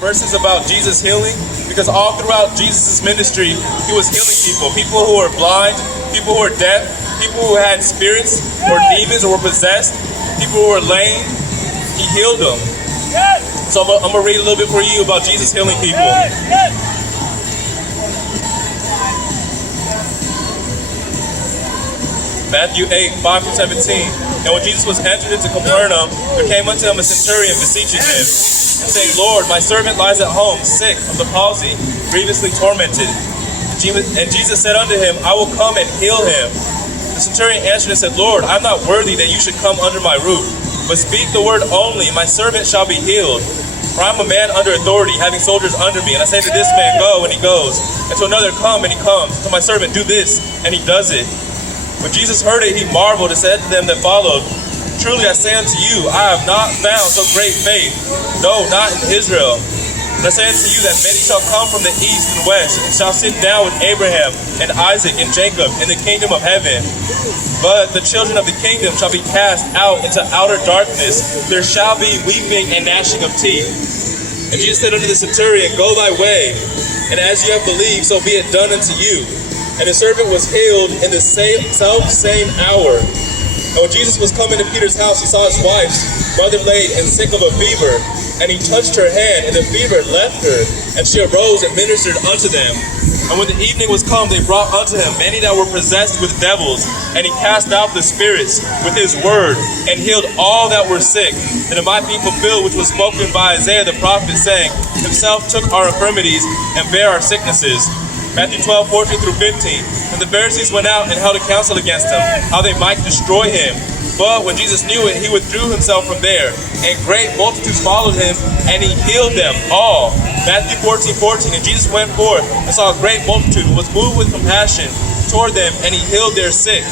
Verses about Jesus healing, because all throughout Jesus' ministry, he was healing people who were blind, people who were deaf, people who had spirits or demons or were possessed, people who were lame. He healed them. So I'm going to read a little bit for you about Jesus healing people. Matthew 8:5-17. And when Jesus was entered into Capernaum, there came unto him a centurion beseeching him, and saying, Lord, my servant lies at home, sick of the palsy, grievously tormented. And Jesus said unto him, I will come and heal him. The centurion answered and said, Lord, I am not worthy that you should come under my roof, but speak the word only, and my servant shall be healed. For I am a man under authority, having soldiers under me. And I say to this man, go, and he goes, and to another, come, and he comes. To my servant, do this, and he does it. When Jesus heard it, he marveled and said to them that followed, Truly I say unto you, I have not found so great faith, no, not in Israel. And I say unto you that many shall come from the east and west, and shall sit down with Abraham and Isaac and Jacob in the kingdom of heaven. But the children of the kingdom shall be cast out into outer darkness. There shall be weeping and gnashing of teeth. And Jesus said unto the centurion, Go thy way, and as you have believed, so be it done unto you. And the servant was healed in the same hour. And when Jesus was coming to Peter's house, he saw his wife's mother laid and sick of a fever. And he touched her hand, and the fever left her. And she arose and ministered unto them. And when the evening was come, they brought unto him many that were possessed with devils. And he cast out the spirits with his word, and healed all that were sick. That it might be fulfilled which was spoken by Isaiah the prophet, saying, Himself took our infirmities and bare our sicknesses. Matthew 12:14-15. And the Pharisees went out and held a council against him, how they might destroy him. But when Jesus knew it, he withdrew himself from there. And great multitudes followed him, and he healed them all. Matthew 14:14. And Jesus went forth and saw a great multitude, and was moved with compassion toward them, and he healed their sick.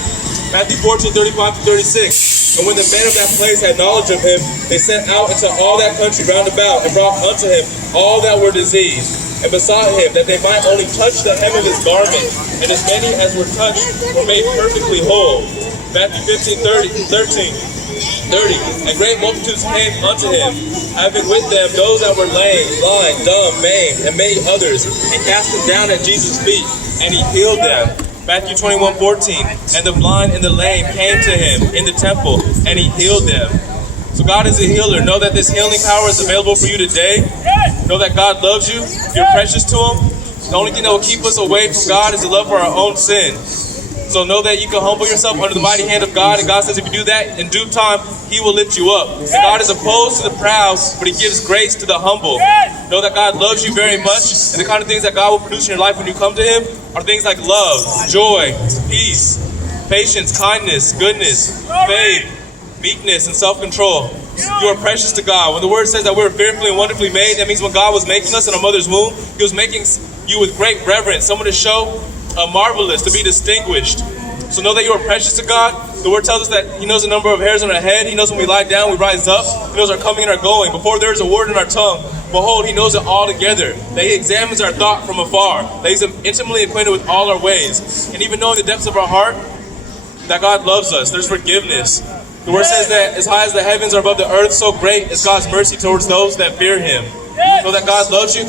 Matthew 14:35-36. And when the men of that place had knowledge of him, they sent out into all that country round about, and brought unto him all that were diseased, and besought him that they might only touch the hem of his garment. And as many as were touched were made perfectly whole. Matthew 15:30. And great multitudes came unto him, having with them those that were lame, blind, dumb, maimed, and many others, and cast them down at Jesus' feet, and he healed them. Matthew 21:14. And the blind and the lame came to him in the temple, and he healed them. So God is a healer. Know that this healing power is available for you today. Know that God loves you. You're precious to him. The only thing that will keep us away from God is the love for our own sin. So know that you can humble yourself under the mighty hand of God. And God says if you do that, in due time, he will lift you up. And God is opposed to the proud, but he gives grace to the humble. Know that God loves you very much. And the kind of things that God will produce in your life when you come to him are things like love, joy, peace, patience, kindness, goodness, faith, meekness, and self-control. You are precious to God. When the word says that we're fearfully and wonderfully made, that means when God was making us in our mother's womb, he was making you with great reverence, someone to show marvelous, to be distinguished. So know that you are precious to God. The word tells us that he knows the number of hairs on our head. He knows when we lie down, we rise up. He knows our coming and our going. Before there is a word in our tongue, behold, he knows it all together. That he examines our thought from afar. That he's intimately acquainted with all our ways. And even knowing the depths of our heart, that God loves us. There's forgiveness. The word says that as high as the heavens are above the earth, so great is God's mercy towards those that fear him. Know that God loves you.